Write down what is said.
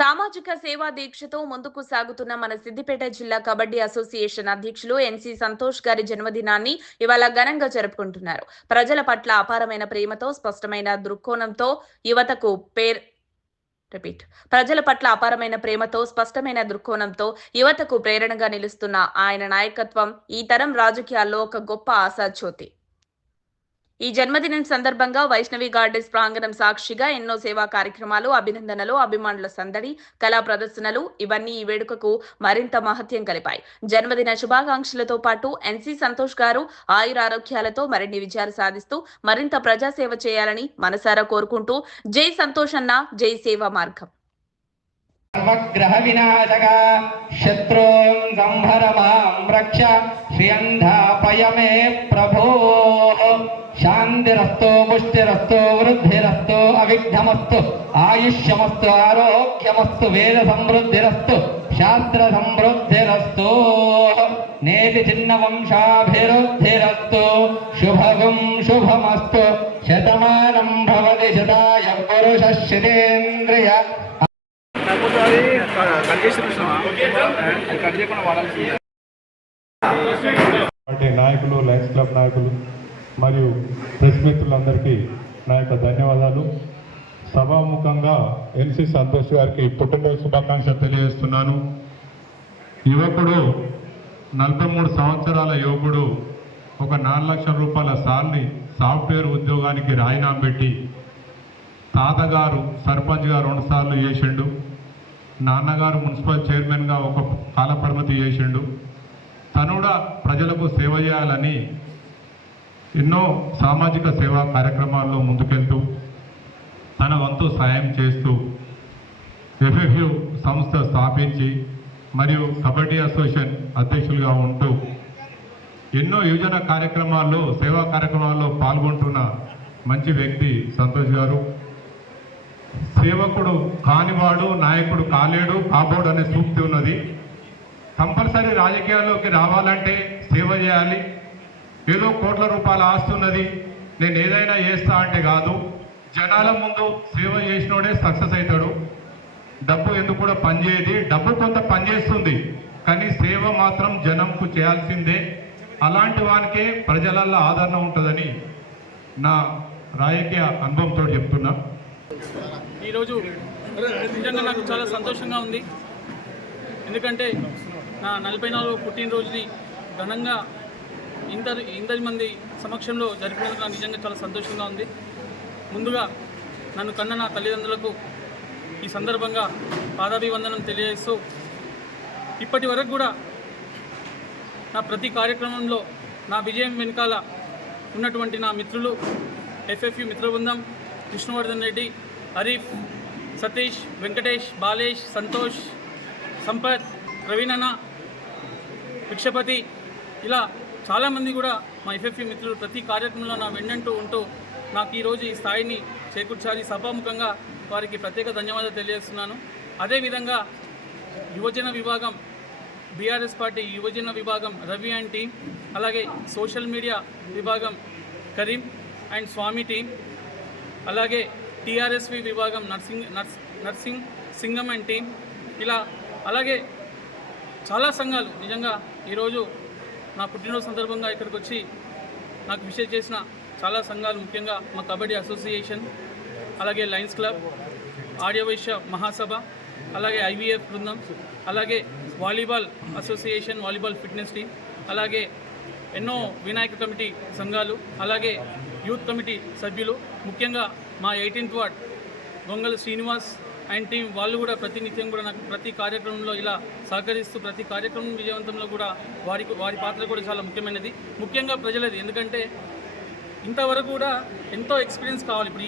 సామాజిక సేవా దీక్షతో ముందుకు సాగుతున్న మన సిద్దిపేట జిల్లా కబడ్డీ అసోసియేషన్ అధ్యక్షులు ఎన్సి సంతోష్ గారి జన్మదినాన్ని ఇవాళ ఘనంగా జరుపుకుంటున్నారు. ప్రజల పట్ల అపారమైన ప్రేమతో స్పష్టమైన దృక్కోణంతో యువతకు పేర్ రిపీట్. ప్రజల పట్ల అపారమైన ప్రేమతో స్పష్టమైన దృక్కోణంతో యువతకు ప్రేరణగా నిలుస్తున్న ఆయన నాయకత్వం ఈ తరం రాజకీయాల్లో ఒక గొప్ప ఆశాజ్యోతి. ఈ జన్మదినం సందర్భంగా వైష్ణవి గార్డెన్స్ ప్రాంగణం సాక్షిగా ఎన్నో సేవా కార్యక్రమాలు అభినందనలు అభిమానుల సందడి కళా ప్రదర్శనలు ఇవన్నీ ఈ వేడుకకు మరింత మహత్యం కలిపాయి. జన్మదిన శుభాకాంక్షలతో పాటు ఎన్సీ సంతోష్ గారు ఆయురారోగ్యాలతో మరిన్ని విజయాలు సాధిస్తూ మరింత ప్రజాసేవ చేయాలని మనసారా కోరుకుంటూ జై సంతోష్ అన్న జై సేవా మార్గం. సర్వగ్రహ వినాశక శత్రుం సంహర మాం రక్ష శ్రియంధాపయమే ప్రభో. శాంతిరస్తో పుష్టిరస్తో వృద్ధిరస్తో అవిఘ్నమస్తు ఆయుష్యమస్తు ఆరోగ్యమస్తు వేద సమృద్ధిరస్తు శాస్త్ర సమృద్ధిరస్తు నేతి చిన్న వంశాభివృద్ధిరస్తు శుభగం శుభమస్తు శతమానం భవతి శతాయ పురుష శతేంద్రియ పార్టీ నాయకులు లయన్స్ క్లబ్ నాయకులు మరియు ప్రెస్ మిత్రులందరికీ నా యొక్క ధన్యవాదాలు. సభాముఖంగా ఎన్సి సంతోష్ గారికి పుట్టినరోజు శుభాకాంక్షలు తెలియజేస్తున్నాను. యువకుడు నలభై మూడు సంవత్సరాల యువకుడు ఒక నాలుగు లక్షల రూపాయల సార్ని సాఫ్ట్వేర్ ఉద్యోగానికి రాజీనామా పెట్టి తాతగారు సర్పంచ్ గారు రెండుసార్లు చేసిండు. నాన్నగారు మున్సిపల్ చైర్మన్గా ఒక కాలపరిమితి చేసిండు. తను కూడా ప్రజలకు సేవ చేయాలని ఎన్నో సామాజిక సేవా కార్యక్రమాల్లో ముందుకెళ్తూ తన వంతు సాయం చేస్తూ ఎఫ్ఎఫ్యు సంస్థ స్థాపించి మరియు కబడ్డీ అసోసియేషన్ అధ్యక్షులుగా ఉంటూ ఎన్నో యువజన కార్యక్రమాల్లో సేవా కార్యక్రమాల్లో పాల్గొంటున్న మంచి వ్యక్తి సంతోష్ గారు. సేవకుడు కానివాడు నాయకుడు కాలేడు కాబోడు అనే సూక్తి ఉన్నది. కంపల్సరీ రాజకీయాల్లోకి రావాలంటే సేవ చేయాలి. ఏదో కోట్ల రూపాయల ఆస్తి ఉన్నది. నేను ఏదైనా చేస్తా అంటే కాదు. జనాల ముందు సేవ చేసినోడే సక్సెస్ అవుతాడు. డబ్బు ఎందుకు కూడా పనిచేయదు డబ్బు కొంత పనిచేస్తుంది కానీ సేవ మాత్రం జనంకు చేయాల్సిందే. అలాంటి వానికే ప్రజలల్లో ఆదరణ ఉంటుందని నా రాజకీయ అనుభవంతో చెప్తున్నా. ఈరోజు నిజంగా నాకు చాలా సంతోషంగా ఉంది. ఎందుకంటే నా నలభై నాలుగు పుట్టినరోజుని ఘనంగా ఇంత ఇంత మంది సమక్షంలో జరిపినందుకు నాకు నిజంగా చాలా సంతోషంగా ఉంది. ముందుగా నన్ను కన్న నా తల్లిదండ్రులకు ఈ సందర్భంగా పాదాభివందనం తెలియజేస్తూ ఇప్పటి వరకు కూడా నా ప్రతి కార్యక్రమంలో నా విజయం వెనకాల ఉన్నటువంటి నా మిత్రులు ఎఫ్ఎఫ్యు మిత్రబృందం విష్ణువర్ధన్ రెడ్డి హరీఫ్ సతీష్ వెంకటేష్ బాలేష్ సంతోష్ సంపత్ ప్రవీణన విక్షపతి ఇలా చాలామంది కూడా మా ఎఫ్ఎఫ్ఈ మిత్రులు ప్రతి కార్యక్రమంలో నా వెన్నంటూ ఉంటూ నాకు ఈరోజు ఈ స్థాయిని చేకూర్చాలి. సభాముఖంగా వారికి ప్రత్యేక ధన్యవాదాలు తెలియజేస్తున్నాను. అదేవిధంగా యువజన విభాగం బీఆర్ఎస్ పార్టీ యువజన విభాగం రవి అండ్ టీం అలాగే సోషల్ మీడియా విభాగం కరీం అండ్ స్వామి టీం అలాగే టీఆర్ఎస్వి విభాగం నర్సింగ్ నర్స్ నర్సింగ్ సింగం అండ్ టీం ఇలా అలాగే చాలా సంఘాలు నిజంగా ఈరోజు నా పుట్టినరోజు సందర్భంగా ఇక్కడికి వచ్చి నాకు విషయం చేసిన చాలా సంఘాలు ముఖ్యంగా మా కబడ్డీ అసోసియేషన్ అలాగే లయన్స్ క్లబ్ ఆడియో వైశ్య మహాసభ అలాగే ఐవీఎఫ్ బృందం అలాగే volleyball association volleyball fitness team అలాగే ఎన్నో వినాయక కమిటీ సంఘాలు అలాగే యూత్ కమిటీ సభ్యులు ముఖ్యంగా మా eighteenth ward Gongala Srinivas and team వాళ్ళు కూడా ప్రతినిత్యం కూడా నాకు ప్రతి కార్యక్రమంలో ఇలా సహకరిస్తూ ప్రతి కార్యక్రమం విజయవంతంలో కూడా వారికి వారి పాత్ర కూడా చాలా ముఖ్యమైనది. ముఖ్యంగా ప్రజలది. ఎందుకంటే ఇంతవరకు కూడా ఎంతో ఎక్స్పీరియన్స్ కావాలి. ఇప్పుడు